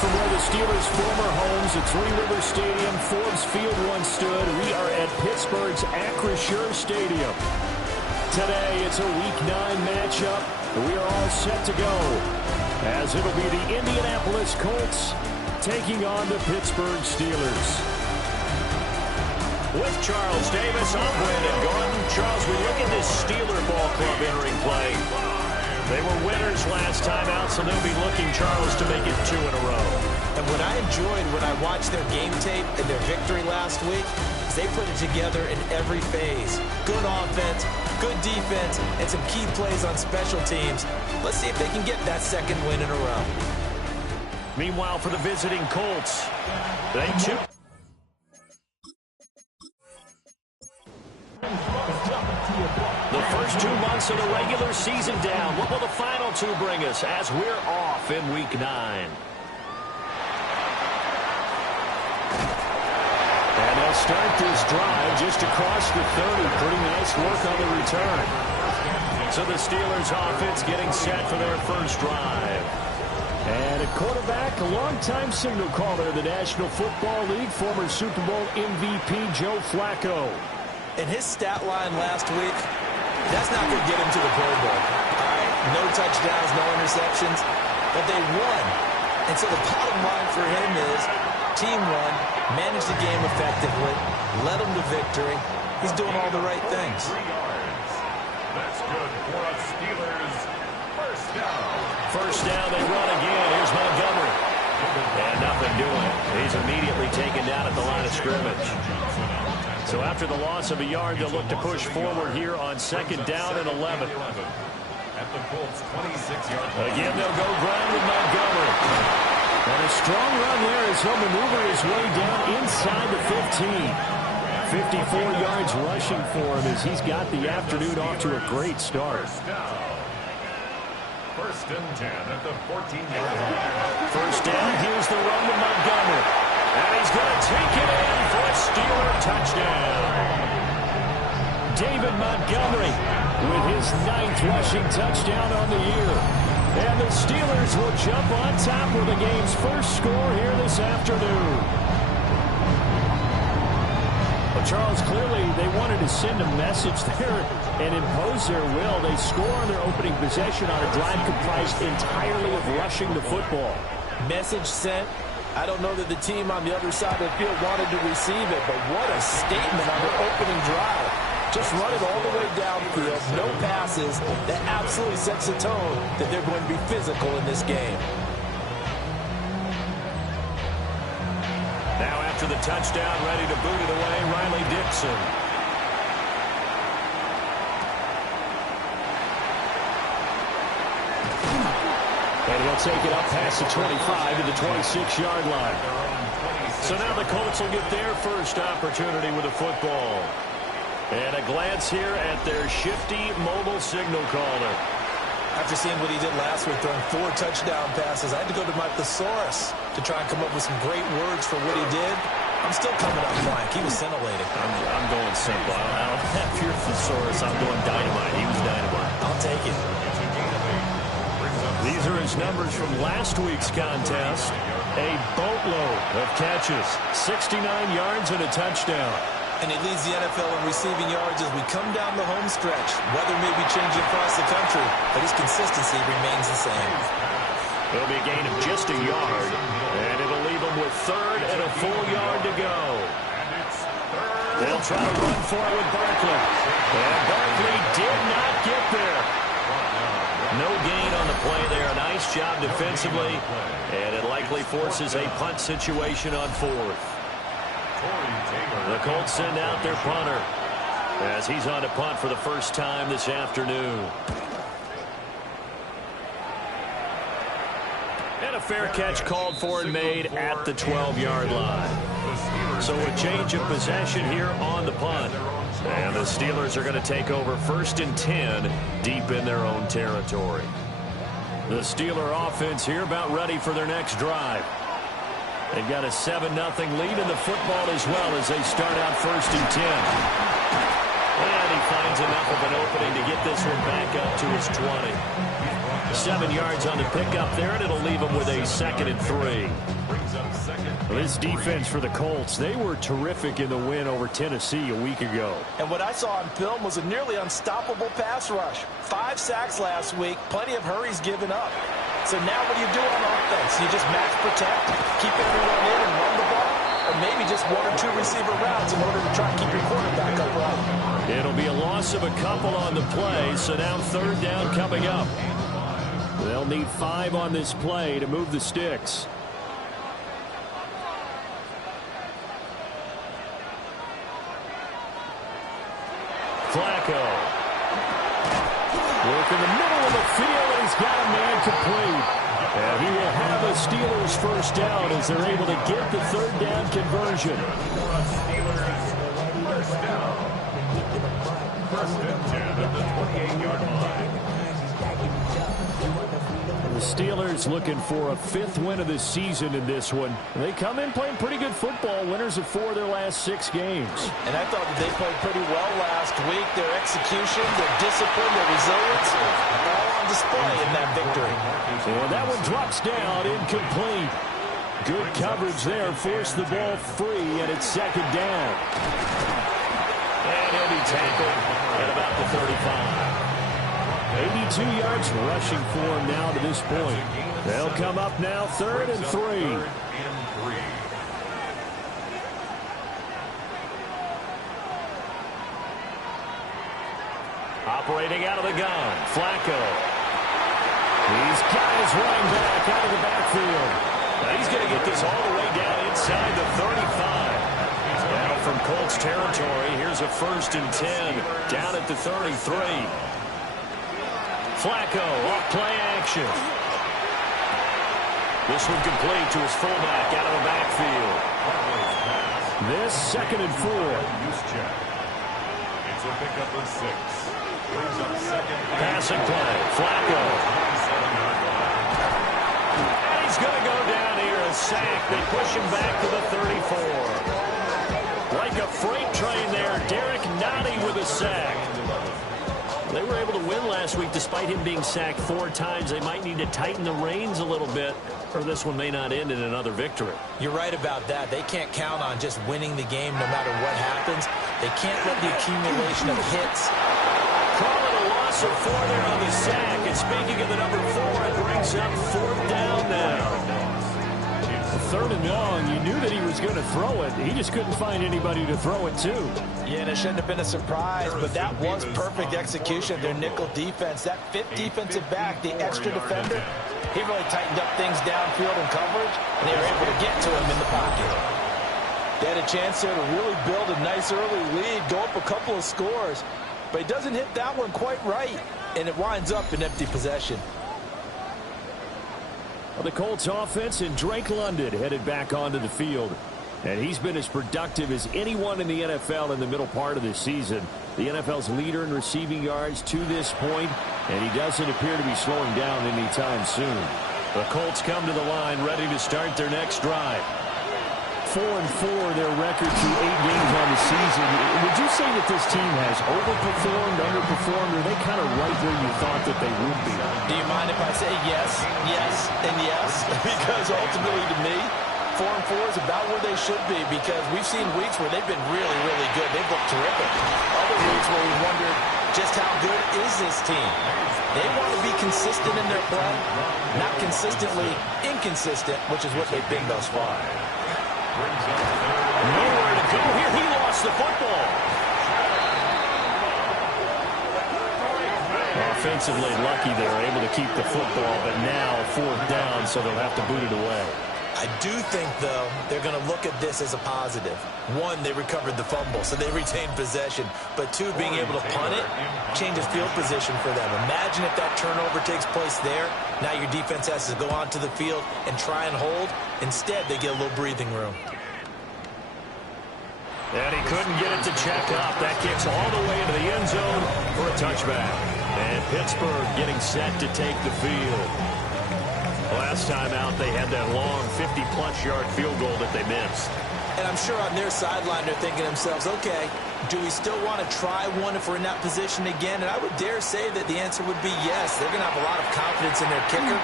from where the Steelers' former homes at Three River Stadium, Forbes Field once stood, we are at Pittsburgh's Acrisure Stadium. Today, it's a Week 9 matchup, and we are all set to go, as it'll be the Indianapolis Colts taking on the Pittsburgh Steelers. With Charles Davis, I'm Brandon Gordon. Charles, we look at this Steeler ball club entering play. They were winners last time out, so they'll be looking, Charles, to make it 2 in a row. And what I enjoyed when I watched their game tape and their victory last week is they put it together in every phase. Good offense, good defense, and some key plays on special teams. Let's see if they can get that second win in a row. Meanwhile, for the visiting Colts, they too. The first 2 months of the regular season down. What will the final 2 bring us as we're off in Week 9? And they'll start this drive just across the 30. Pretty nice work on the return. So the Steelers offense getting set for their first drive. And a quarterback, a longtime signal caller in the National Football League, former Super Bowl MVP Joe Flacco. In his stat line last week, that's not going to get him to the Pro Bowl. All right, no touchdowns, no interceptions, but they won. And so the bottom line for him is team won, managed the game effectively, led them to victory. He's doing all the right things. That's good for a Steelers first down. First down, they run again. Here's Montgomery. And nothing doing. He's immediately taken down at the line of scrimmage. So after the loss of a yard, they'll look to push forward here on second down and 11. At the Colts' 26-yard line. Again, they'll go ground with Montgomery. And a strong run there as he'll maneuver his way down inside the 15. 54 yards rushing for him as he's got the afternoon off to a great start. First and 10 at the 14-yard line. First down, here's the run to Montgomery. And he's going to take it in for a Steeler touchdown. David Montgomery with his 9th rushing touchdown on the year. And the Steelers will jump on top with the game's first score here this afternoon. Well, Charles, clearly they wanted to send a message there and impose their will. They score on their opening possession on a drive comprised entirely of rushing the football. Message sent. I don't know that the team on the other side of the field wanted to receive it, but what a statement on their opening drive. Just run it all the way downfield, no passes. That absolutely sets the tone that they're going to be physical in this game. Now after the touchdown, ready to boot it away, Riley Dixon. And he'll take it up past the 25 to the 26-yard line. So now the Colts will get their first opportunity with a football. And a glance here at their shifty mobile signal caller. After seeing what he did last week, throwing 4 touchdown passes, I had to go to my thesaurus to try and come up with some great words for what he did. I'm still coming up blank. He was scintillating. I'm going simple. I don't have your thesaurus. I'm going dynamite. He was dynamite. I'll take it. These are his numbers from last week's contest. A boatload of catches, 69 yards and a touchdown. And he leads the NFL in receiving yards as we come down the home stretch. Weather may be changing across the country, but his consistency remains the same. It'll be a gain of just a yard, and it'll leave him with 3rd and a full yard to go. They'll try to run for it with Barkley. And Barkley did not get there. No gain on the play there. Nice job defensively, and it likely forces a punt situation on 4th. The Colts send out their punter as he's on to punt for the first time this afternoon. And a fair catch called for and made at the 12-yard line. So a change of possession here on the punt. And the Steelers are going to take over 1st and 10 deep in their own territory. The Steeler offense here about ready for their next drive. They've got a 7-0 lead in the football as well as they start out 1st and 10. And he finds enough of an opening to get this one back up to his 20. 7 yards on the pickup there, and it'll leave him with a 2nd and 3. Well, this defense for the Colts, they were terrific in the win over Tennessee a week ago. And what I saw on film was a nearly unstoppable pass rush. 5 sacks last week, plenty of hurries given up. So now what do you do on offense? You just match protect, keep everyone in and run the ball, or maybe just 1 or 2 receiver routes in order to try and keep your quarterback upright. It'll be a loss of a couple on the play, so now 3rd down coming up. They'll need 5 on this play to move the sticks. Flacco. Work in the middle of the field, and he's got a man complete. And he will have a Steelers 1st down as they're able to get the 3rd down conversion. Steelers 1st down. 1st and 10 at the 28-yard line. The Steelers looking for a 5th win of the season in this one. They come in playing pretty good football, winners of 4 of their last 6 games. And I thought that they played pretty well last week. Their execution, their discipline, their resilience, all on display in that victory. Well, that one drops down, incomplete. Good coverage there, forced the ball free, and it's 2nd down. And he'll be tackled at about the 35. 82 yards rushing for him now to this point. They'll come up now 3rd and 3. Operating out of the gun, Flacco. He's got his running back out of the backfield. Now he's going to get this all the way down inside the 35. Now from Colts territory, here's a 1st and 10 down at the 33. Flacco off play action. This one complete to his fullback out of the backfield. This 2nd and 4. It's a pickup of 6. Brings up 2nd. Passing play. Flacco. And he's going to go down here, a sack. They push him back to the 34. Like a freight train there, Wk9 with a sack. They were able to win last week despite him being sacked 4 times. They might need to tighten the reins a little bit, or this one may not end in another victory. You're right about that. They can't count on just winning the game no matter what happens. They can't let the accumulation of hits. Calling a loss of 4 there on the sack. And speaking of the number 4, it brings up 4th down now. 3rd and long, you knew that he was going to throw it. He just couldn't find anybody to throw it to. Yeah, and it shouldn't have been a surprise, but that was perfect execution of their nickel defense. That 5th defensive back, the extra defender, he really tightened up things downfield in coverage, and they were able to get to him in the pocket. They had a chance there to really build a nice early lead, go up a couple of scores, but he doesn't hit that one quite right, and it winds up in empty possession. The Colts offense and Drake London headed back onto the field. And he's been as productive as anyone in the NFL in the middle part of this season. The NFL's leader in receiving yards to this point, and he doesn't appear to be slowing down anytime soon. The Colts come to the line ready to start their next drive. 4-4 their record through 8 games on the season. Would you say that this team has overperformed, underperformed, or are they kind of right where you thought that they would be? Do you mind if I say yes, yes, and yes? Because ultimately to me, 4-4 is about where they should be, because we've seen weeks where they've been really, really good. They've looked terrific. Other weeks where we wondered just how good is this team. They want to be consistent in their play, not consistently inconsistent, which is what they've been thus far. Nowhere to go here. He lost the football. Offensively lucky they're able to keep the football, but now 4th down, so they'll have to boot it away. I do think, though, they're going to look at this as a positive. 1, they recovered the fumble, so they retained possession. But 2, being able to punt it changes field position for them. Imagine if that turnover takes place there. Now your defense has to go onto the field and try and hold. Instead, they get a little breathing room. And he couldn't get it to check up. That kicks all the way into the end zone for a touchback. And Pittsburgh getting set to take the field. Last time out, they had that long 50-plus yard field goal that they missed. And I'm sure on their sideline they're thinking to themselves, okay, do we still want to try one if we're in that position again? And I would dare say that the answer would be yes. They're going to have a lot of confidence in their kicker.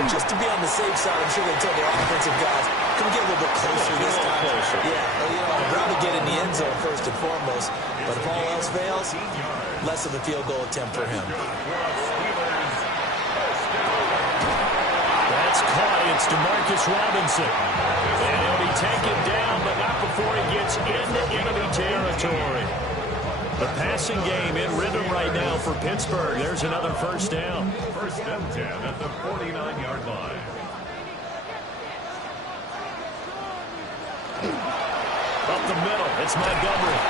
But just to be on the safe side, I'm sure they tell their offensive guys, can we get a little bit closer this time? Yeah, I'd rather get in the end zone first and foremost. But if all else fails, less of a field goal attempt for him. That's caught. It's DeMarcus Robinson. And he'll be taken down, but not before he gets into enemy territory. The passing game in rhythm right now for Pittsburgh. There's another first down. First and 10 at the 49-yard line. Up the middle, it's Montgomery.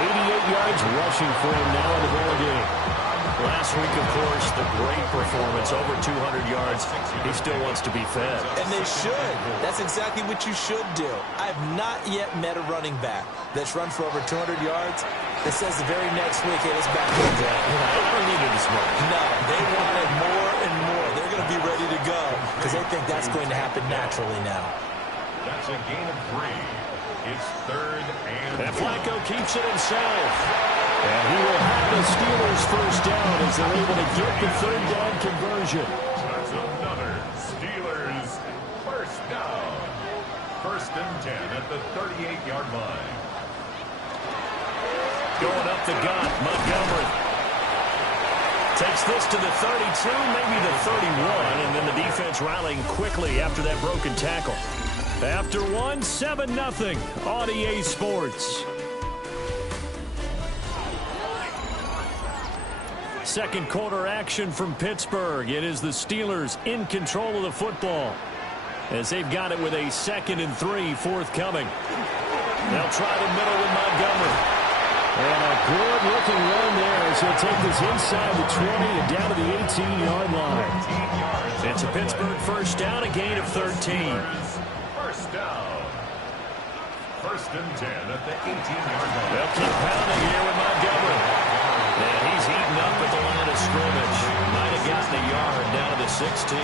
88 yards rushing for him now in the ball game. Last week, of course, the great performance, over 200 yards. He still wants to be fed. And they should. That's exactly what you should do. I have not yet met a running back that's run for over 200 yards that says the very next week, hey, let's back up that. I don't need it as much. No, they want it more and more. They're going to be ready to go because they think that's going to happen naturally now. That's a gain of 3. It's third and Flacco keeps it himself. And he will have the Steelers first down as they're able to get the third down conversion. that's another Steelers first down. First and 10 at the 38-yard line. Going up the gut, Montgomery. Takes this to the 32, maybe the 31, and then the defense rallying quickly after that broken tackle. After one, 7-0 on EA Sports. Second quarter action from Pittsburgh. It is the Steelers in control of the football as they've got it with a 2nd and 3 forthcoming. They'll try the middle with Montgomery. And a good-looking run there as he'll take this inside the 20 and down to the 18-yard line. It's a Pittsburgh first down, a gain of 13. First down. First and 10 at the 18-yard line. They'll keep pounding here with Montgomery. And he's eaten up at the line of scrimmage. Might have gotten a yard down to the 16.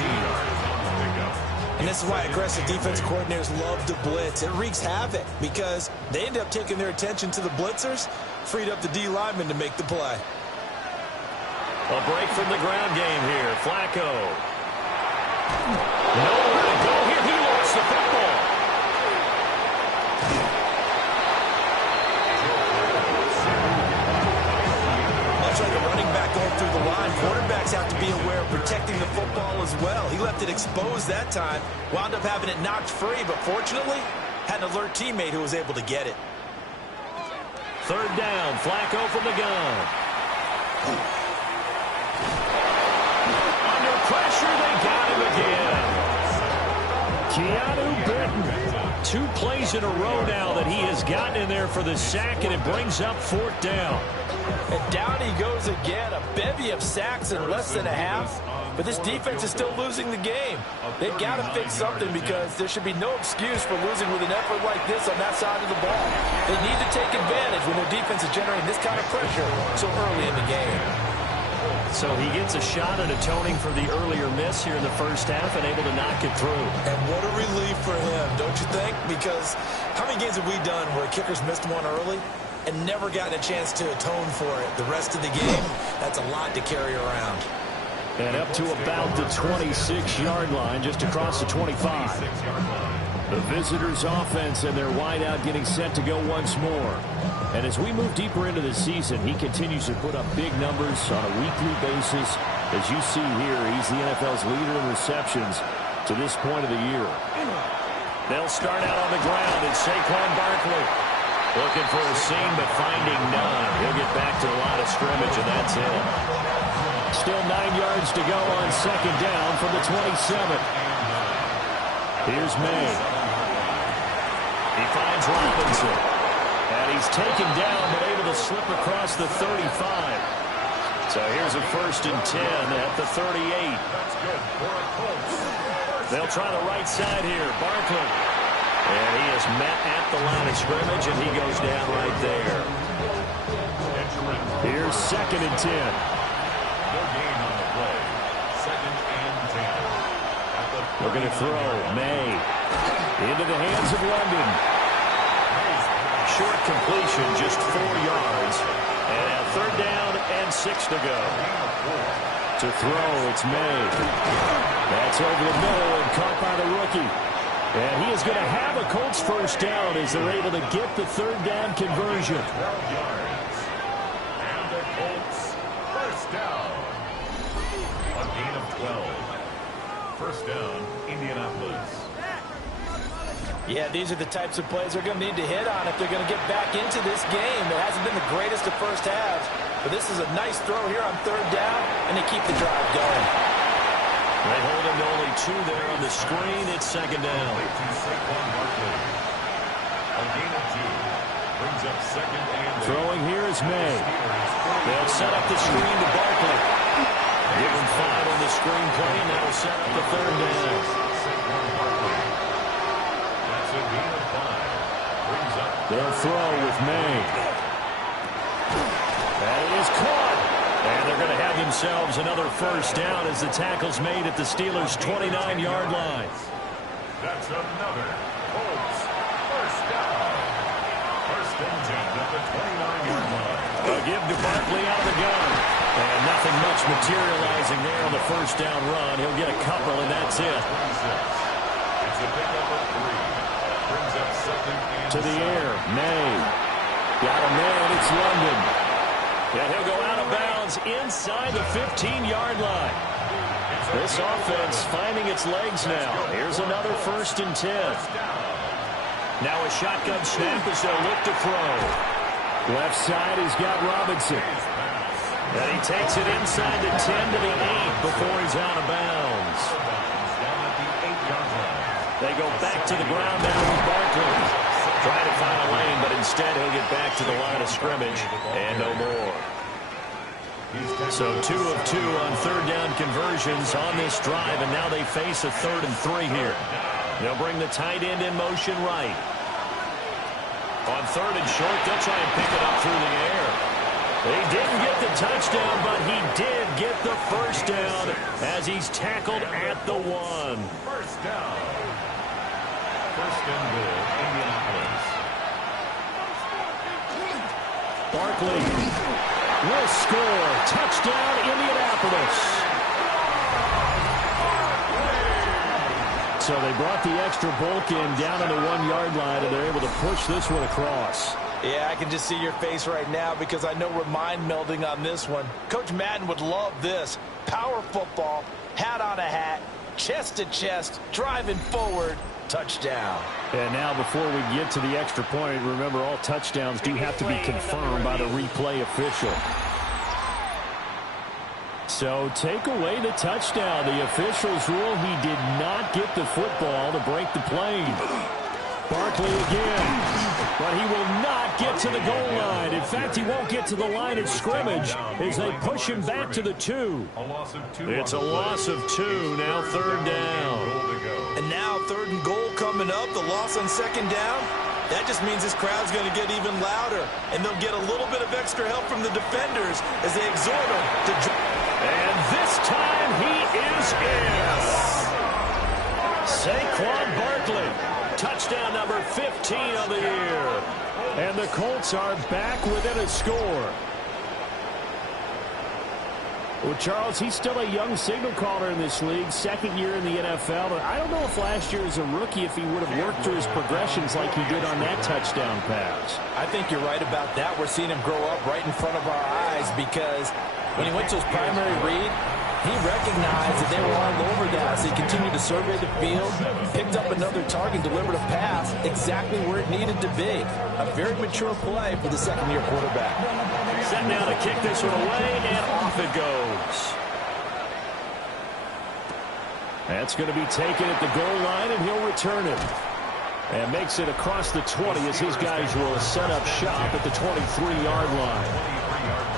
And this is why aggressive defense coordinators love to blitz. It wreaks havoc because they end up taking their attention to the blitzers, freed up the D lineman to make the play. A break from the ground game here. Flacco. Nowhere to go here. He lost the football. Much like a running back going through the line, quarterbacks have to be aware of protecting the football as well. He left it exposed that time, wound up having it knocked free, but fortunately, had an alert teammate who was able to get it. Third down, Flacco from the gun. Under pressure, they got him again. Keanu Benton. 2 plays in a row now that he has gotten in there for the sack, and it brings up 4th down. And down he goes again, a bevy of sacks in less than a half. But this defense is still losing the game. They've got to fix something because there should be no excuse for losing with an effort like this on that side of the ball. They need to take advantage when their defense is generating this kind of pressure so early in the game. So he gets a shot at atoning for the earlier miss here in the first half and able to knock it through. And what a relief for him, don't you think? Because how many games have we done where kickers missed one early and never gotten a chance to atone for it the rest of the game? That's a lot to carry around. And up to about the 26-yard line, just across the 25. The visitors' offense and their wideout getting set to go once more. And as we move deeper into the season, he continues to put up big numbers on a weekly basis. As you see here, he's the NFL's leader in receptions to this point of the year. They'll start out on the ground. It's Saquon Barkley. Looking for a seam, but finding none. He'll get back to the line of scrimmage, and that's it. Still 9 yards to go on 2nd down from the 27. Here's May. He finds Robinson. And he's taken down, but able to slip across the 35. So here's a 1st and 10 at the 38. That's good for a Colts. They'll try the right side here. Barkley. And he is met at the line of scrimmage, and he goes down right there. Here's 2nd and 10. No gain on the play. 2nd and 10. We're going to throw May into the hands of London. Short completion, just 4 yards. And now 3rd down and 6 to go. To throw, it's May. That's over the middle and caught by the rookie. And he is going to have a Colts first down as they're able to get the 3rd down conversion. 12 yards. And the Colts first down. A gain of 12. First down, Indianapolis. Yeah, these are the types of plays they're going to need to hit on if they're going to get back into this game. It hasn't been the greatest of first halves, but this is a nice throw here on 3rd down, and they keep the drive going. They hold him to only 2 there on the screen. It's 2nd down. A gain of 2. Brings up 2nd and 8. Throwing here is May. They'll set up the screen to Barkley. Give him 5 on the screen play, and that'll set up the 3rd down. That's a gain of 5. Brings up. They'll throw with May. And it is caught. And they're going to have themselves another first down as the tackle's made at the Steelers' 29-yard line. That's another Colts first down. 1st and 10 at the 29-yard line. A give to Barkley out of the gun. And nothing much materializing there on the first down run. He'll get a couple, and that's it. 26. It's a pickup of 3. Brings up 2nd and To the 7. air, May. Got a man, it's London. And he'll go out of bounds inside the 15-yard line. This offense finding its legs now. Here's another 1st and 10. Now a shotgun snap as they'll look to throw. Left side, he's got Robinson. And he takes it inside the 10 to the 8 before he's out of bounds. Down at the 8-yard line. They go back to the ground now with Barkley. Trying to find a lane, but instead he'll get back to the line of scrimmage and no more. So 2 of 2 on 3rd down conversions on this drive, and now they face a 3rd and 3 here. They'll bring the tight end in motion right. On 3rd and short, they'll try and pick it up through the air. He didn't get the touchdown, but he did get the first down as he's tackled at the 1. First down. 1st and goal, Indianapolis. Barkley will score. Touchdown, Indianapolis. So they brought the extra bulk in down on the 1-yard line, and they're able to push this one across. Yeah, I can just see your face right now because I know we're mind melding on this one. Coach Madden would love this. Power football, hat on a hat, chest to chest, driving forward, touchdown. And now before we get to the extra point, remember all touchdowns do have to be confirmed by the replay official. So take away the touchdown. The officials rule he did not get the football to break the play. Barkley again, but he will not get to the goal line. In fact, he won't get to the line of scrimmage as they push him back to the 2. It's a loss of 2, now 3rd down. And now 3rd and goal coming up, the loss on 2nd down. That just means this crowd's going to get even louder, and they'll get a little bit of extra help from the defenders as they exhort them to. And this time he is in. Saquon Barkley. Touchdown number 15 of the year. And the Colts are back within a score. Well, Charles, he's still a young signal caller in this league, 2nd year in the NFL. But I don't know if last year as a rookie if he would have worked through his progressions like he did on that touchdown pass. I think you're right about that. We're seeing him grow up right in front of our eyes because when he went to his primary read, he recognized that they were all over that, so he continued to survey the field, picked up another target, delivered a pass exactly where it needed to be. A very mature play for the 2nd-year quarterback. Set now to kick this one away, and off it goes. That's going to be taken at the goal line, and he'll return it. And makes it across the 20 as his guys will set up shop at the 23-yard line.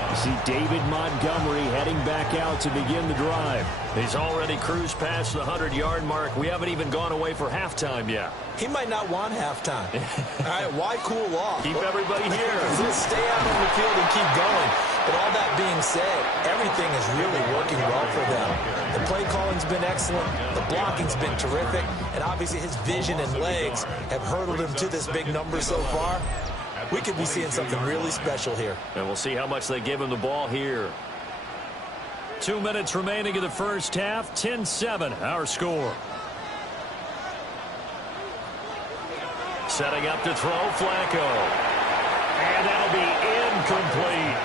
You see David Montgomery heading back out to begin the drive. He's already cruised past the 100-yard mark. We haven't even gone away for halftime yet. He might not want halftime. All right, why cool off? Keep everybody here. Just stay out on the field and keep going. But all that being said, everything is really working well for them. The play calling's been excellent. The blocking's been terrific. And obviously his vision and legs have hurdled him to this big number so far. We could be seeing something really special here. And we'll see how much they give him the ball here. 2 minutes remaining in the first half. 10-7, our score. Setting up to throw, Flacco. And that'll be incomplete.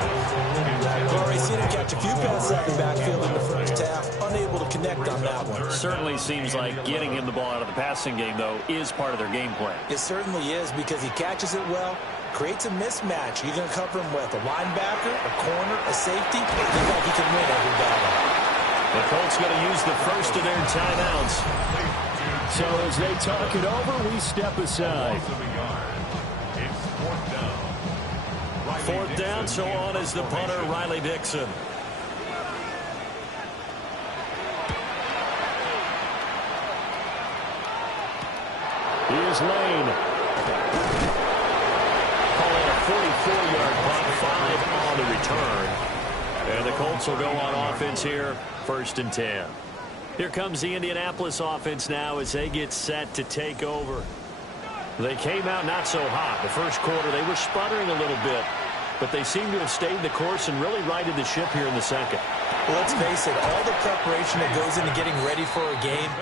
We've already seen him catch a few passes out of the backfield in the first half. Unable to connect on that one. Certainly seems like getting him the ball out of the passing game, though, is part of their game plan. It certainly is, because he catches it well, creates a mismatch. You're going to cover him with a linebacker, a corner, a safety. Look like he can win every battle. The Colts going to use the first of their timeouts. So as they talk it over, we step aside. Fourth down, so on is the punter, Riley Dixon. Here's Lane. Calling a 44-yard punt, 5 on the return. And the Colts will go on offense here, 1st and 10. Here comes the Indianapolis offense now as they get set to take over. They came out not so hot. The first quarter, they were sputtering a little bit, but they seem to have stayed the course and really righted the ship here in the second. Well, let's face it, all the preparation that goes into getting ready for a game,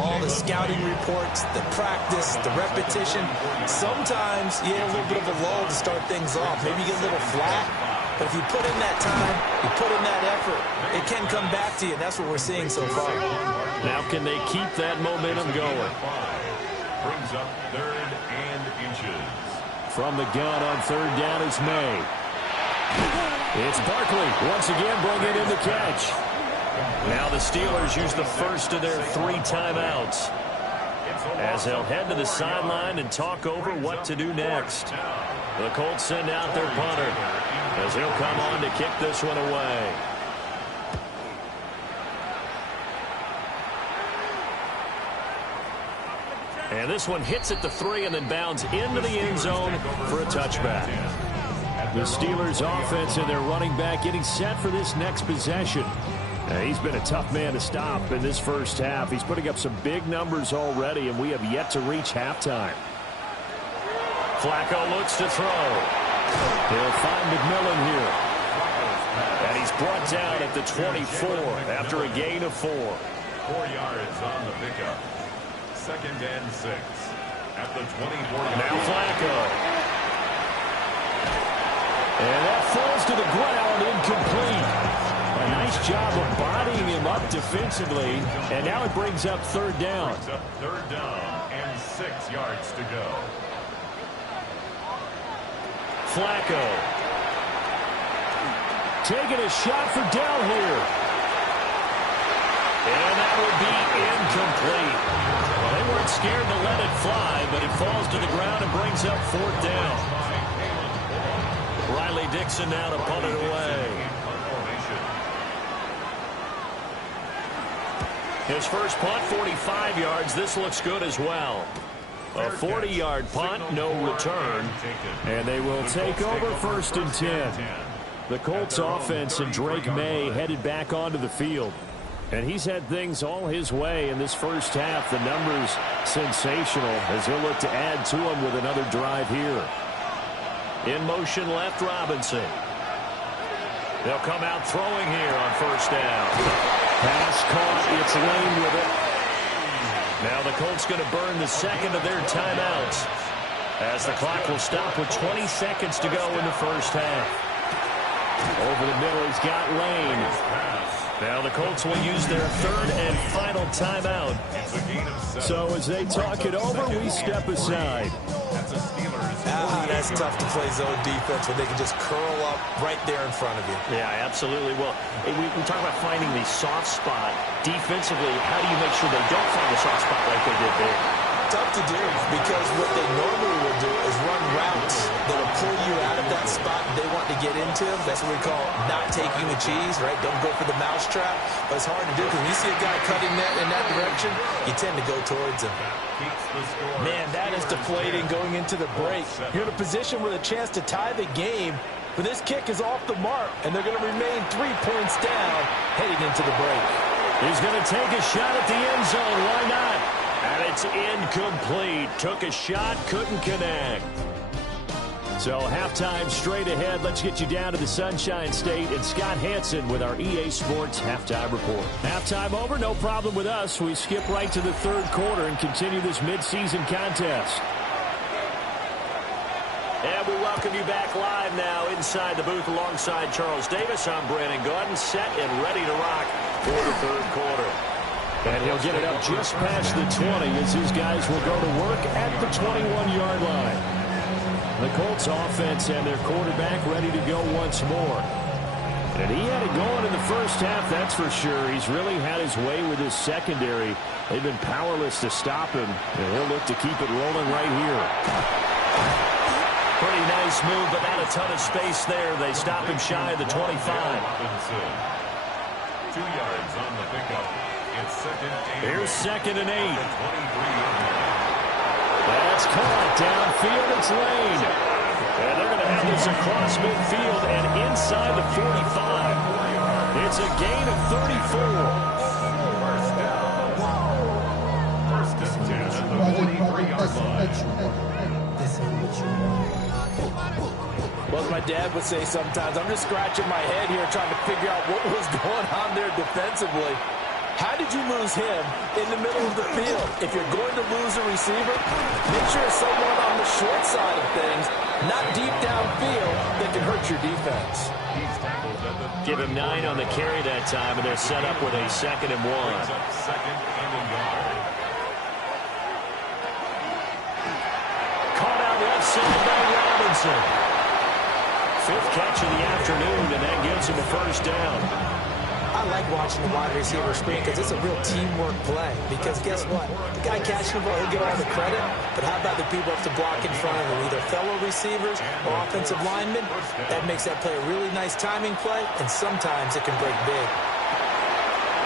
all the scouting reports, the practice, the repetition, sometimes you have a little bit of a lull to start things off. Maybe you get a little flat, but if you put in that time, you put in that effort, it can come back to you, and that's what we're seeing so far. Now can they keep that momentum going? Brings up 3rd and inches. From the gun on 3rd down is May. It's Barkley once again bringing in the catch. Now the Steelers use the first of their 3 timeouts as they'll head to the sideline and talk over what to do next. The Colts send out their punter as he'll come on to kick this one away. And this one hits at the 3 and then bounds into the end zone for a touchback. The Steelers offense and their running back getting set for this next possession. He's been a tough man to stop in this first half. He's putting up some big numbers already, and we have yet to reach halftime. Flacco looks to throw. He'll find McMillan here. And he's brought down at the 24 after a gain of 4. 4 yards on the pickup. 2nd and 6 at the 24-yard. Now Flacco. And that falls to the ground, incomplete. A nice job of bodying him up defensively, and now it brings up 3rd down. Brings up 3rd down and 6 yards to go. Flacco. Taking a shot for Dell here. And that would be incomplete. They weren't scared to let it fly, but it falls to the ground and brings up 4th down. Riley Dixon now to punt it away. His first punt, 45 yards. This looks good as well. A 40-yard punt, no return. And they will take over 1st and 10. The Colts offense and Drake May headed back onto the field. And he's had things all his way in this first half. The numbers sensational as he'll look to add to them with another drive here. In motion left, Robinson. They'll come out throwing here on 1st down. Pass caught. It's Lane with it. Now the Colts going to burn the 2nd of their timeouts as the clock will stop with 20 seconds to go in the first half. Over the middle, he's got Lane. Now the Colts will use their 3rd and final timeout. So as they talk it over, we step aside. That's tough to play zone defense when they can just curl up right there in front of you. Yeah, absolutely. Well, we talk about finding the soft spot defensively. How do you make sure they don't find the soft spot like they did there? Tough to do, because what they normally will do is run routes that will pull you out of that spot they want to get into. That's what we call not taking the cheese, right? Don't go for the mousetrap. But it's hard to do because when you see a guy cutting that in that direction, you tend to go towards him. Man, that is deflating going into the break. You're in a position with a chance to tie the game, but this kick is off the mark, and they're going to remain 3 points down heading into the break. He's going to take a shot at the end zone. Why not? And it's incomplete. Took a shot, couldn't connect. So halftime straight ahead. Let's get you down to the Sunshine State and Scott Hansen with our EA Sports halftime report. Halftime over, no problem with us. We skip right to the third quarter and continue this midseason contest. And we welcome you back live now inside the booth alongside Charles Davis. I'm Brandon Gaudin, set and ready to rock for the third quarter. And he'll get it up just past the 20 as his guys will go to work at the 21-yard line. The Colts offense and their quarterback ready to go once more. And he had it going in the first half, that's for sure. He's really had his way with his secondary. They've been powerless to stop him, and he'll look to keep it rolling right here. Pretty nice move, but not a ton of space there. They stop him shy of the 25. 2 yards on the pickup. It's second and Here's 2nd and 8. 23-yard line. That's caught. Downfield, it's Lane. And they're going to have this across midfield and inside the 45. It's a gain of 34. First down. First and 10 at the 43-yard line. Well, as my dad would say sometimes, I'm just scratching my head here trying to figure out what was going on there defensively. How did you lose him in the middle of the field? If you're going to lose a receiver, make sure it's someone on the short side of things, not deep downfield, that can hurt your defense. Give him 9 on the carry that time, and they're set up with a 2nd and 1. Second and a yard. Caught out left side by Robinson. 5th catch of the afternoon, and that gives him a first down. I like watching the wide receiver screen because it's a real teamwork play. Because guess what? The guy catching the ball, he'll get all the credit. But how about the people who have to block in front of him, either fellow receivers or offensive linemen? That makes that play a really nice timing play, and sometimes it can break big.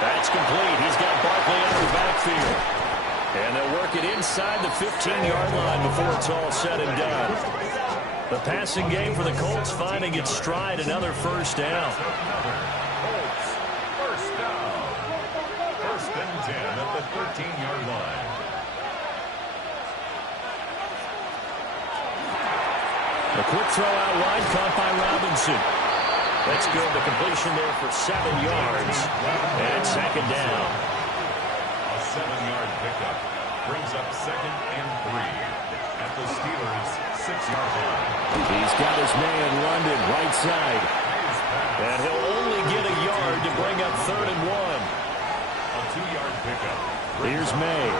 That's complete. He's got Barkley out of the backfield. And they'll work it inside the 15-yard line before it's all said and done. The passing game for the Colts finding its stride, another first down. First down. First and 10 at the 13-yard line. A quick throw out wide, caught by Robinson. That's good. The completion there for 7 yards. And 2nd down. A 7-yard pickup brings up 2nd and 3 at the Steelers' 6-yard line. He's got his man London right side. And he'll only get a yard to bring up 3rd and 1. A 2-yard pickup. Here's May.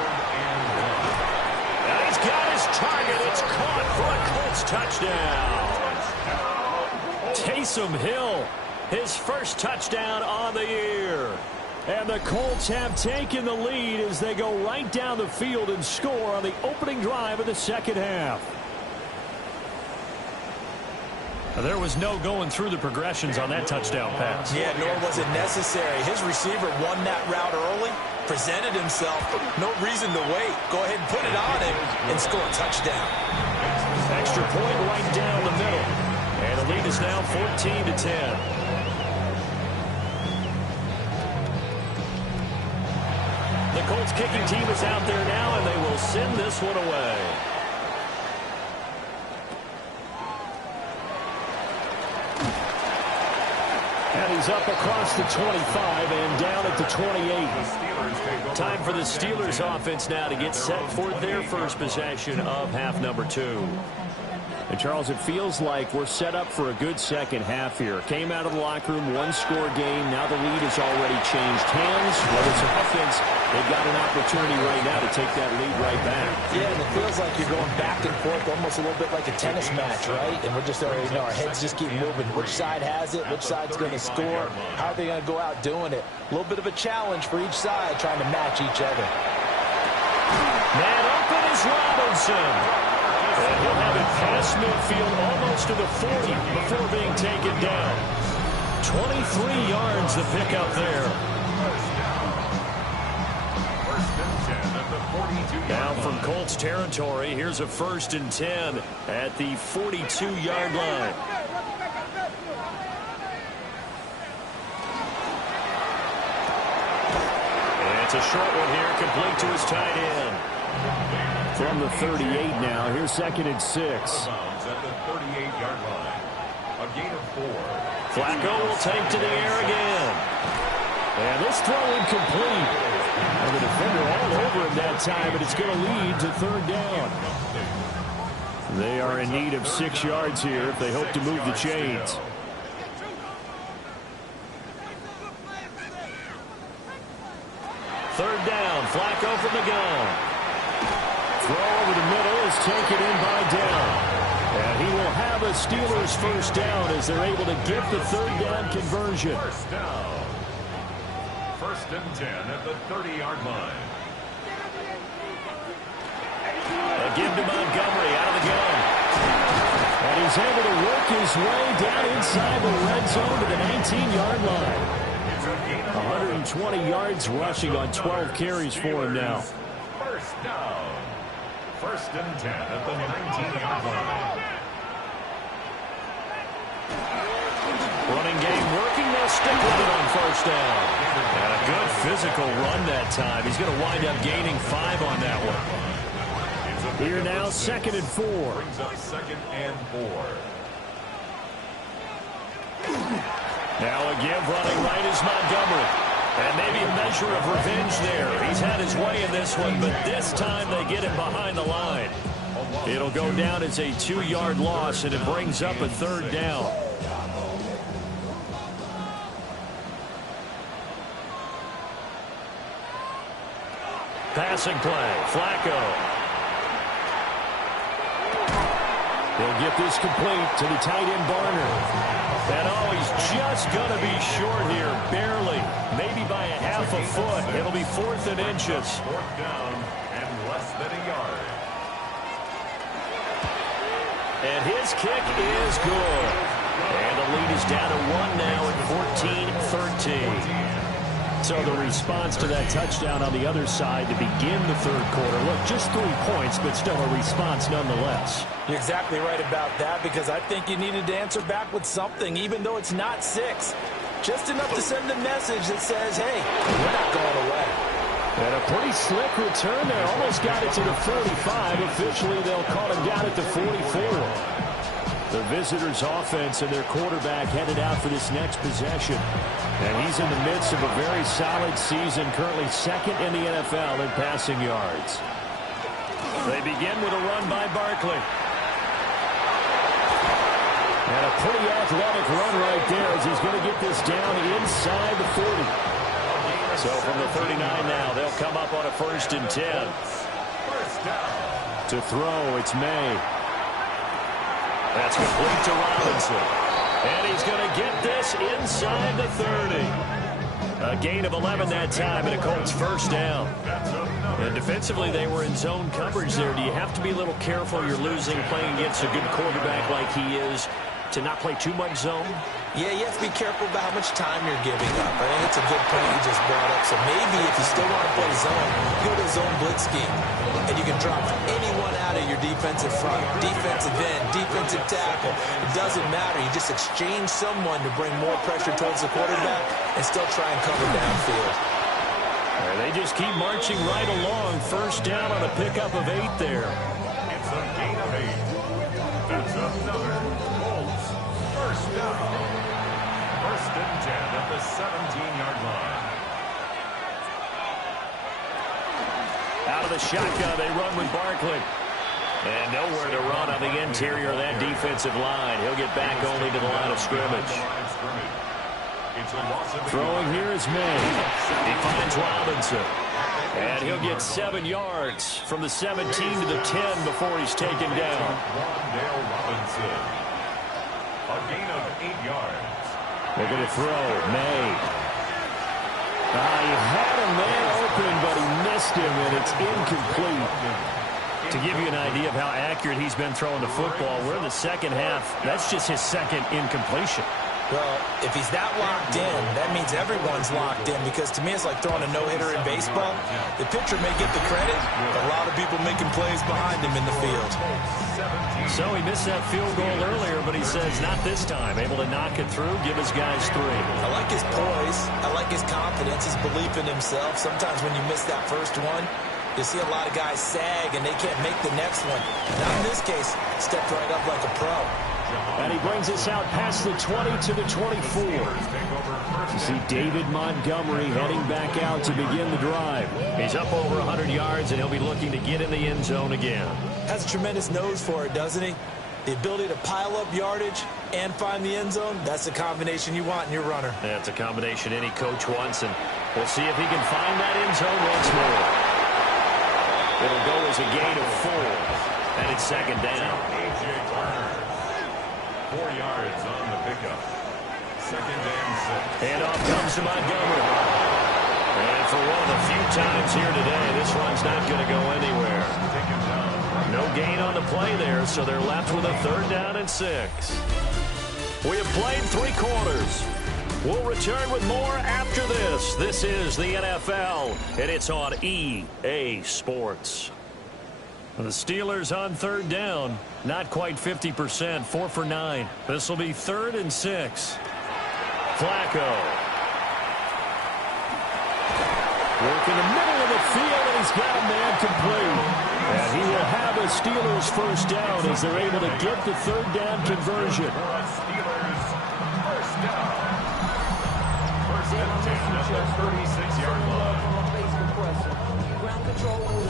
And he's got his target. It's caught for a Colts touchdown. Taysom Hill, his first touchdown on the year. And the Colts have taken the lead as they go right down the field and score on the opening drive of the second half. There was no going through the progressions on that touchdown pass. Yeah, nor was it necessary. His receiver won that route early, presented himself. No reason to wait. Go ahead and put it on him and score a touchdown. Extra point right down the middle. And the lead is now 14-10. The Colts kicking team is out there now, and they will send this one away. And he's up across the 25 and down at the 28. Time for the Steelers offense now to get set for their first possession of half number 2. And, Charles, it feels like we're set up for a good second half here. Came out of the locker room, one-score game. Now the lead has already changed hands. Whether it's offense, they've got an opportunity right now to take that lead right back. Yeah, and it feels like you're going back and forth almost a little bit like a tennis match, right? And we're just already know our heads just keep moving. Which side has it? Which side's going to score? How are they going to go out doing it? A little bit of a challenge for each side trying to match each other. Man open is Robinson. And he'll have it past midfield almost to the 40 before being taken down. 23 yards to pick up there. Now from Colts territory, here's a 1st and 10 at the 42-yard line. And it's a short one here, complete to his tight end. from the 38 now. Here's 2nd and 6. At the 38-yard line. A gain of 4. Flacco will take to the air again. And this throw incomplete. And the defender all over him that time, and it's going to lead to 3rd down. They are in need of 6 yards here if they hope to move the chains. Third down, Flacco from the gun. Throw over the middle is taken in by Dell. And he will have a Steelers first down as they're able to get the 3rd down conversion. First down. 1st and 10 at the 30-yard line. A give to Montgomery out of the gun. And he's able to work his way down inside the red zone to the 19-yard line. 120 yards rushing on 12 carries for him now. First down. 1st and 10 at the 19-yard line. Running game working. They'll stick with it on 1st down. And a good physical run that time. He's going to wind up gaining 5 on that one. Here now, 2nd and 4. Brings up 2nd and 4. Now a give running right is Montgomery. And maybe a measure of revenge there. He's had his way in this one, but this time they get him behind the line. It'll go down as a 2-yard loss, and it brings up a 3rd down. Passing play, Flacco. They'll get this complete to the tight end Barner. And oh, he's just going to be short here, barely. Maybe by a half a foot. It'll be 4th and inches. 4th down and less than a yard. And his kick is good. And the lead is down to 1 now at 14-13. So the response to that touchdown on the other side to begin the 3rd quarter. Look, just 3 points, but still a response nonetheless. You're exactly right about that, because I think you needed to answer back with something, even though it's not 6. Just enough to send a message that says, hey, we're not going away. And a pretty slick return there. Almost got it to the 45. Officially, they'll call him down at the 44. The visitors' offense and their quarterback headed out for this next possession. And he's in the midst of a very solid season, currently 2nd in the NFL in passing yards. They begin with a run by Barkley. And a pretty athletic run right there as he's going to get this down inside the 40. So from the 39 now, they'll come up on a 1st and 10. To throw, it's May. That's complete to Robinson. And he's going to get this inside the 30. A gain of 11 that time and a Colts first down. And defensively, they were in zone coverage there. Do you have to be a little careful? You're losing playing against a good quarterback like he is to not play too much zone? Yeah, you have to be careful about how much time you're giving up. I think it's a good point you just brought up. So maybe if you still want to play zone, go to zone blitz scheme. And you can drop anyone out of your defensive front, defensive end, defensive tackle. It doesn't matter. You just exchange someone to bring more pressure towards the quarterback and still try and cover downfield. And they just keep marching right along. First down on a pickup of 8 there. It's a gain of 8. That's another Colts first down. 1st and 10 at the 17-yard line. Out of the shotgun, they run with Barkley. And nowhere to run on the interior of that defensive line. He'll get back only to the line of scrimmage. Throwing here is May. He finds Robinson. And he'll get 7 yards from the 17 to the 10 before he's taken down. Robinson. A gain of 8 yards. They're going to throw. May. He had him there open, but he missed him, and it's incomplete. To give you an idea of how accurate he's been throwing the football, we're in the second half. That's just his 2nd incompletion. Well, if he's that locked in, that means everyone's locked in, because to me it's like throwing a no-hitter in baseball. The pitcher may get the credit, but a lot of people making plays behind him in the field. So he missed that field goal earlier, but he says not this time. Able to knock it through, give his guys 3. I like his poise. I like his confidence, his belief in himself. Sometimes when you miss that first one, You see a lot of guys sag, and they can't make the next one. Not in this case. Stepped right up like a pro. And he brings us out past the 20 to the 24. You see David Montgomery heading back out to begin the drive. He's up over 100 yards, and he'll be looking to get in the end zone again. Has a tremendous nose for it, doesn't he? The ability to pile up yardage and find the end zone, that's the combination you want in your runner. That's a combination any coach wants, and we'll see if he can find that end zone once more. It'll go as a gain of 4, and it's second down. 4 yards on the pickup. Second and 6. And off comes to Montgomery. And for one of the few times here today, this run's not going to go anywhere. No gain on the play there, so they're left with a 3rd down and 6. We have played 3 quarters. We'll return with more after this. This is the NFL, and it's on EA Sports. The Steelers on 3rd down. Not quite 50%. 4 for 9. This will be 3rd and 6. Flacco. Work in the middle of the field, and he's got a man complete. And he will have a Steelers 1st down as they're able to get the 3rd down conversion. Steelers 1st down. 1st and 10 at the 36-yard line.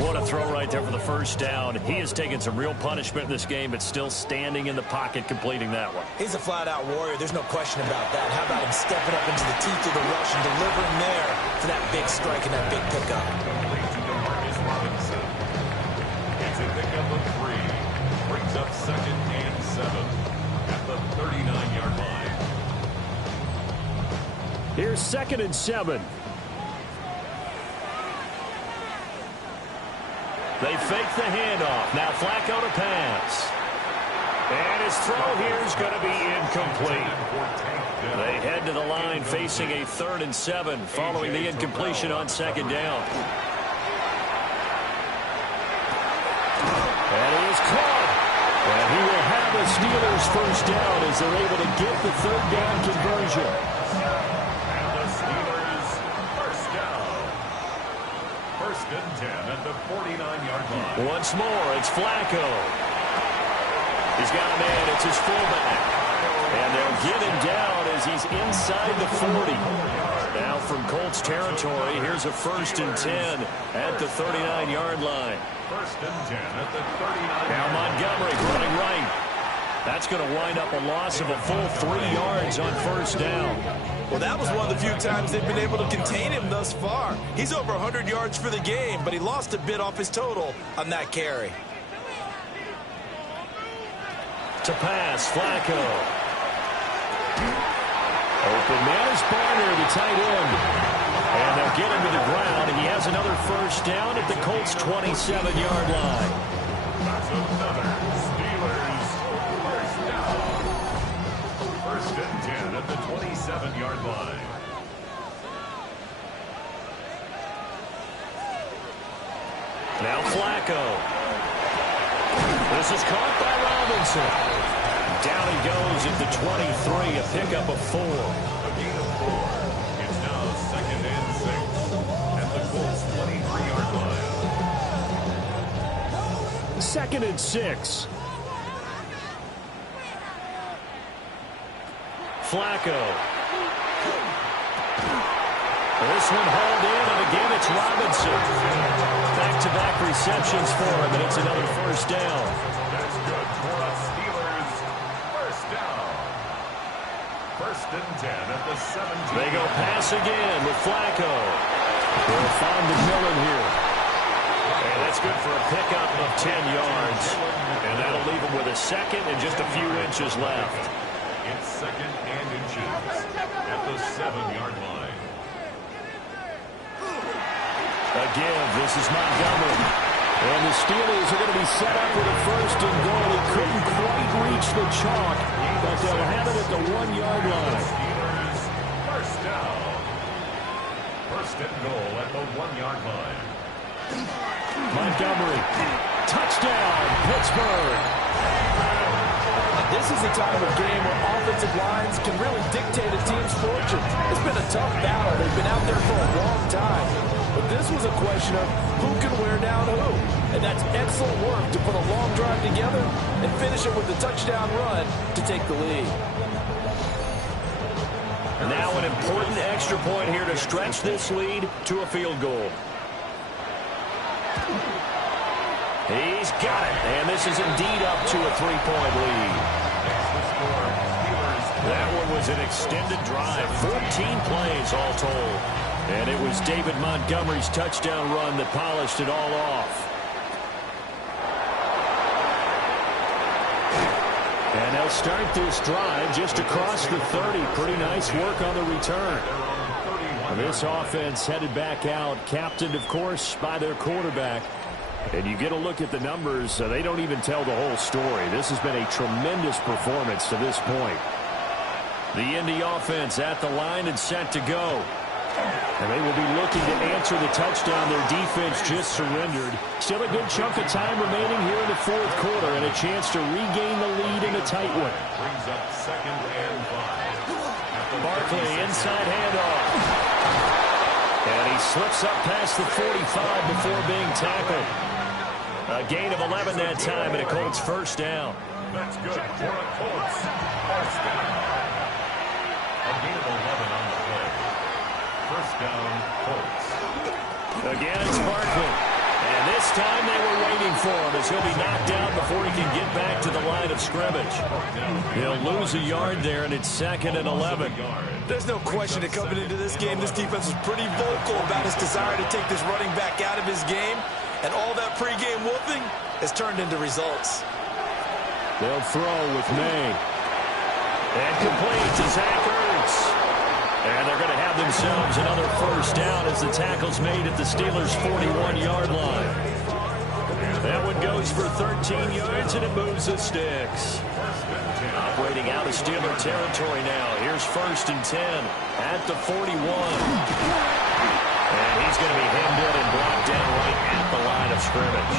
What a throw right there for the 1st down. He has taken some real punishment in this game, but still standing in the pocket completing that one. He's a flat-out warrior. There's no question about that. How about him stepping up into the teeth of the rush and delivering there for that big strike and that big pickup? It's a pickup of 3. Brings up 2nd and 7 at the 39-yard line. Here's 2nd and 7. They fake the handoff. Now Flacco to pass. And his throw here is going to be incomplete. They head to the line facing a 3rd and 7 following the incompletion on 2nd down. And he is caught. And he will have the Steelers 1st down as they're able to get the 3rd down conversion. And the Steelers 1st down. 1st and 10 at the 49-yard line. Once more, it's Flacco. He's got a man. It's his fullback. And they'll get him down as he's inside the 40. Now from Colts territory, here's a 1st and 10 at the 39-yard line. 1st and 10 at the 39. Now Montgomery running right. That's going to wind up a loss of a full 3 yards on 1st down. Well, that was one of the few times they've been able to contain him thus far. He's over 100 yards for the game, but he lost a bit off his total on that carry. To pass, Flacco. Open man is Barner, the tight end. And they'll get him to the ground, and he has another 1st down at the Colts' 27-yard line. That's another Steelers 1st down. 1st and 10 at the 27-yard line. Now Flacco. This is caught by Robinson. Down he goes at the 23, a pickup of 4. A gain of 4. It's now 2nd and 6 at the Colts' 23-yard line. 2nd and 6. Flacco. This one hauled in, and again it's Robinson. Back-to-back receptions for him, and it's another 1st down. That's good for the Steelers. 1st down. 1st and 10 at the 17. They go pass again with Flacco. They'll find the Millen here. And that's good for a pickup of 10 yards. And that'll leave him with a 2nd and just a few inches left. It's 2nd and inches at the 7-yard line. Again, this is Montgomery. And the Steelers are going to be set up with a 1st and goal. He couldn't quite reach the chalk, but they'll have it at the 1-yard line. Steelers 1st down. 1st and goal at the 1-yard line. Montgomery. Touchdown, Pittsburgh. This is a time of game where offensive lines can really dictate a team's fortune. It's been a tough battle. They've been out there for a long time. But this was a question of who can wear down who. And that's excellent work to put a long drive together and finish it with a touchdown run to take the lead. Now an important extra point here to stretch this lead to a field goal. He's got it, and this is indeed up to a 3-point lead. That one was an extended drive, 14 plays all told. And it was David Montgomery's touchdown run that polished it all off. And they'll start this drive just across the 30. Pretty nice work on the return. This offense headed back out, captained, of course, by their quarterback. And you get a look at the numbers, they don't even tell the whole story. This has been a tremendous performance to this point. The Indy offense at the line and set to go. And they will be looking to answer the touchdown their defense just surrendered. Still a good chunk of time remaining here in the fourth quarter and a chance to regain the lead in a tight one. Brings up 2nd and 5. Barkley inside handoff. And he slips up past the 45 before being tackled. A gain of 11 that time and a Colts first down. That's good for a Colts first down. A gain of 11 on the play. First down, Colts. Again, it's Barkley. And this time they were waiting for him as he'll be knocked down before he can get back to the line of scrimmage. He'll lose a yard there, and it's 2nd and 11. There's no question that coming into this game, this defense was pretty vocal about his desire to take this running back out of his game. And all that pregame whooping has turned into results. They'll throw with May. And complete to Zach Ertz. And they're going to have themselves another first down as the tackle's made at the Steelers' 41-yard line. That one goes for 13 yards, and it moves the sticks. Operating out of Steeler territory now. Here's 1st and 10 at the 41. And he's going to be hemmed in and blocked down right at the line of scrimmage.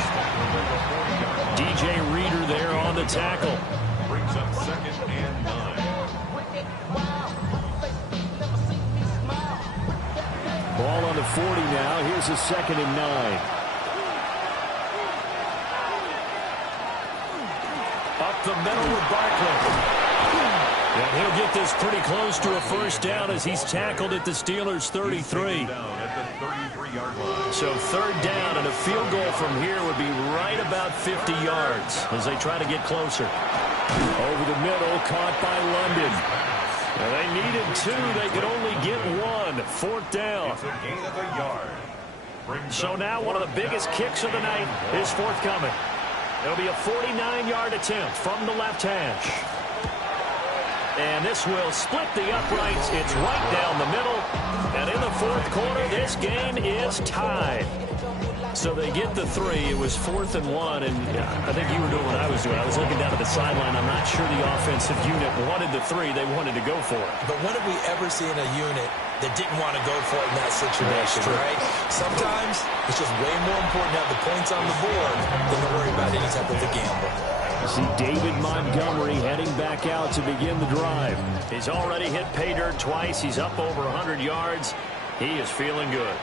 DJ Reader there on the tackle. Brings up 2nd and 9. Ball on the 40 now. Here's a 2nd and 9. Up the middle with Barkley. And he'll get this pretty close to a first down as he's tackled at the Steelers' 33. So 3rd down, and a field goal from here would be right about 50 yards as they try to get closer. Over the middle, caught by London. And they needed 2. They could only get 1. 4th down. It's a gain of a yard. So now one of the biggest kicks of the night is forthcoming. It'll be a 49-yard attempt from the left hash. And this will split the uprights. It's right down the middle. And in the fourth quarter, this game is tied. So they get the 3. It was 4th and 1. And I think you were doing what I was doing. I was looking down at the sideline. I'm not sure the offensive unit wanted the 3. They wanted to go for it. But when have we ever seen a unit that didn't want to go for it in that situation, right? Sometimes it's just way more important to have the points on the board than to worry about any type of a gamble. See David Montgomery heading back out to begin the drive. He's already hit pay dirt twice. He's up over 100 yards. He is feeling good.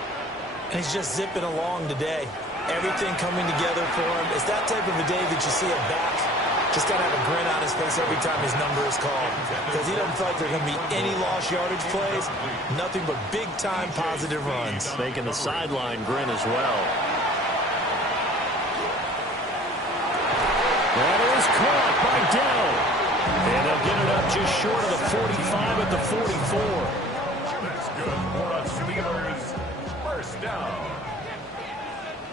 And he's just zipping along today. Everything coming together for him. It's that type of a day that you see a back just got to have a grin on his face every time his number is called. Because he doesn't feel like there are going to be any lost yardage plays. Nothing but big-time positive runs. Making the sideline grin as well. That is caught by Dell. And they'll get it up just short of the 45 at the 44. That's good for a Steelers first down.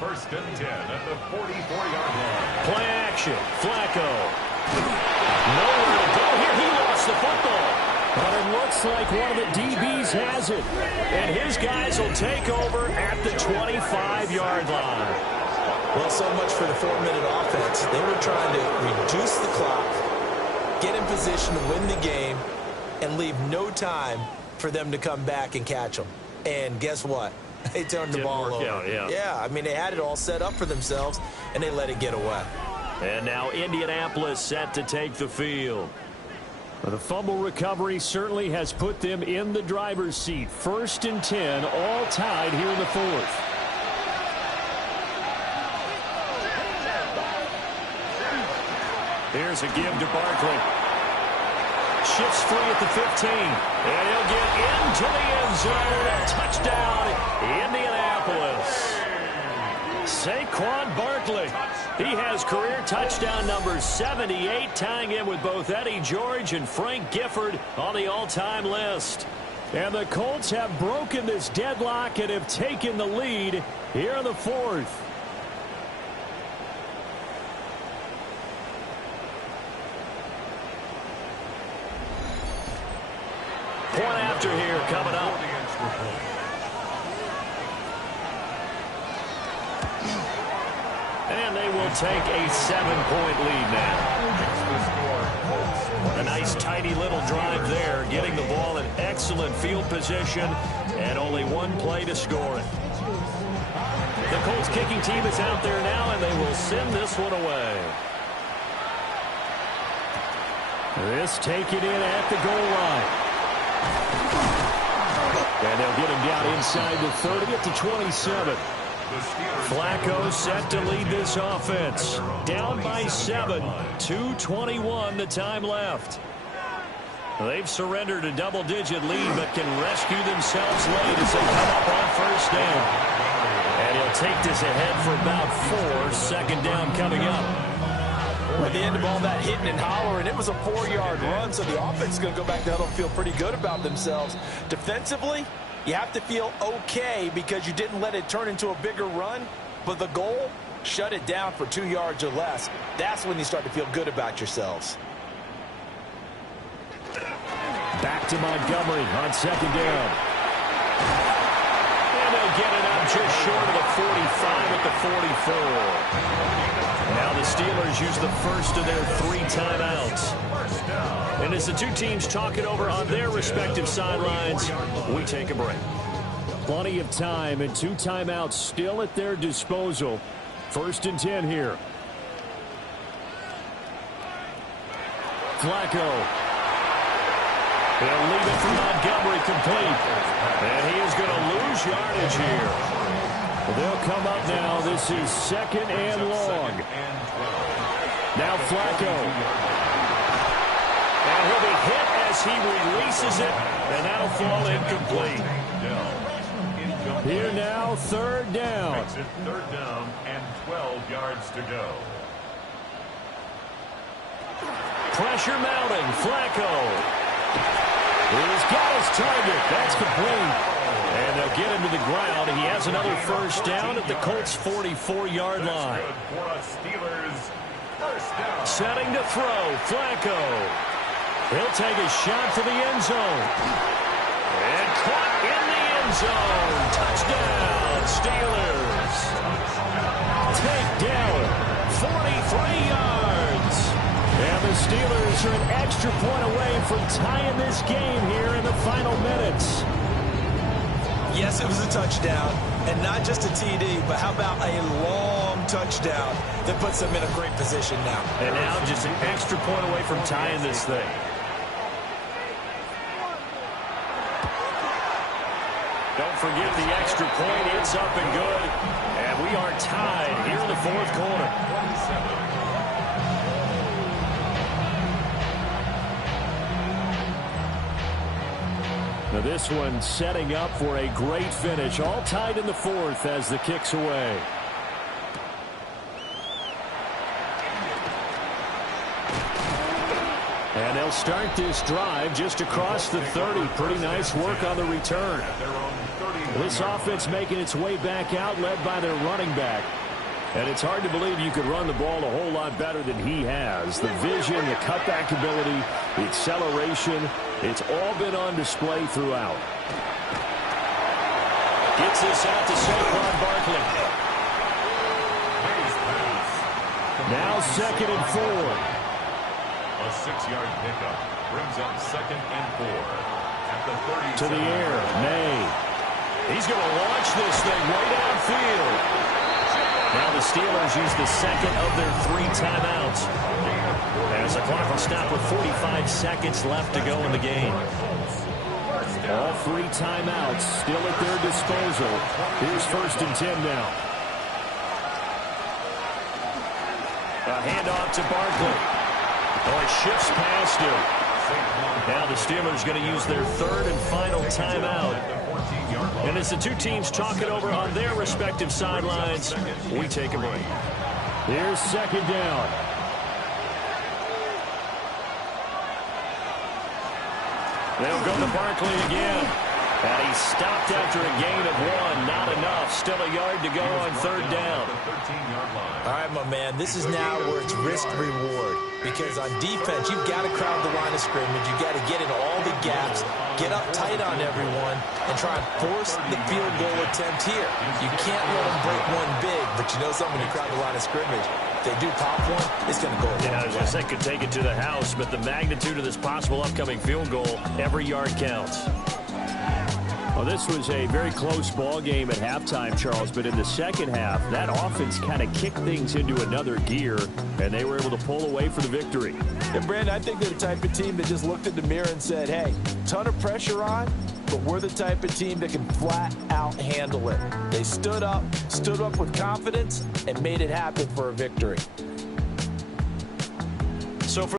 1st and 10 at the 44-yard line. Play action. Flacco. Nowhere to go here. He lost the football. But it looks like one of the DBs has it. And his guys will take over at the 25-yard line. Well, so much for the 4-minute offense. They were trying to reduce the clock, get in position to win the game, and leave no time for them to come back and catch them. And guess what? They turned the ball over. Yeah, I mean, they had it all set up for themselves, and they let it get away. And now Indianapolis set to take the field. The fumble recovery certainly has put them in the driver's seat. 1st and 10, all tied here in the fourth. Here's a give to Barkley. Shifts free at the 15. And he'll get into the end zone. A touchdown, Indianapolis. Saquon Barkley. He has career touchdown number 78, tying him with both Eddie George and Frank Gifford on the all-time list. And the Colts have broken this deadlock and have taken the lead here in the fourth. Point after here coming up. And they will take a 7-point lead now. A nice tidy little drive there, getting the ball in excellent field position and only one play to score it. The Colts kicking team is out there now, and they will send this one away. This taken in at the goal line. And they'll get him down inside the 30 at the 27. Flacco set to lead this offense. Down by 7. 2:21 the time left. They've surrendered a double-digit lead, but can rescue themselves late as they come up on first down. And he'll take this ahead for about 4. Second down coming up. At the end of all that hitting and hollering, it was a 4-yard run, so the offense is going to go back to huddle and feel pretty good about themselves. Defensively, you have to feel okay because you didn't let it turn into a bigger run, but the goal, shut it down for 2 yards or less. That's when you start to feel good about yourselves. Back to Montgomery on second down. And they'll get it up just short of the 45 at the 44. Now the Steelers use the first of their 3 timeouts. And as the two teams talk it over on their respective sidelines, we take a break. Plenty of time and 2 timeouts still at their disposal. 1st and 10 here. Flacco. They'll leave it for Montgomery complete. And he is going to lose yardage here. They'll come up now. This is 2nd and long. Now Flacco. And he'll be hit as he releases it, and that'll fall incomplete. Here now, 3rd down. Makes it 3rd down and 12 yards to go. Pressure mounting. Flacco. He's got his target. That's complete. And they'll get him to the ground. He has another first down at the Colts' 44-yard line. Setting to throw. Flacco. He'll take a shot for the end zone. And caught in the end zone. Touchdown, Steelers. Takedown, 43 yards. And the Steelers are an extra point away from tying this game here in the final minutes. Yes, it was a touchdown, and not just a TD, but how about a long touchdown that puts them in a great position now. And now just an extra point away from tying this thing. Don't forget the extra point. It's up and good. And we are tied here in the 4th quarter. Now this one setting up for a great finish. All tied in the 4th as the kick's away. And they'll start this drive just across the 30. Pretty nice work on the return. This offense making its way back out, led by their running back. And it's hard to believe you could run the ball a whole lot better than he has. The vision, the cutback ability, the acceleration, it's all been on display throughout. Gets this out to Saquon Barkley. Now 2nd and 4. A 6-yard pickup brings up 2nd and 4 at the 30. To the air, May. He's going to launch this thing way downfield. Now the Steelers use the 2nd of their 3 timeouts. As the clock will stop with 45 seconds left to go in the game. All 3 timeouts still at their disposal. Here's 1st and 10 now. A handoff to Barkley. Oh, he shifts past him. Now the Steelers going to use their third and final timeout. And as the two teams talk it over on their respective sidelines, we take a break. Here's second down. They'll go to Barkley again. And he's stopped after a gain of 1. Not enough. Still a yard to go on third down. All right, my man, this is now where it's risk-reward. Because on defense, you've got to crowd the line of scrimmage. You've got to get in all the gaps, get up tight on everyone, and try and force the field goal attempt here. You can't let them break one big, but you know something, when you crowd the line of scrimmage, if they do pop one, it's going to go a long way. I was going to say, could take it to the house, but the magnitude of this possible upcoming field goal, every yard counts. Well, this was a very close ball game at halftime, Charles, but in the second half, that offense kind of kicked things into another gear, and they were able to pull away for the victory. And, Brandon, I think they're the type of team that just looked in the mirror and said, hey, ton of pressure on, but we're the type of team that can flat out handle it. They stood up with confidence, and made it happen for a victory.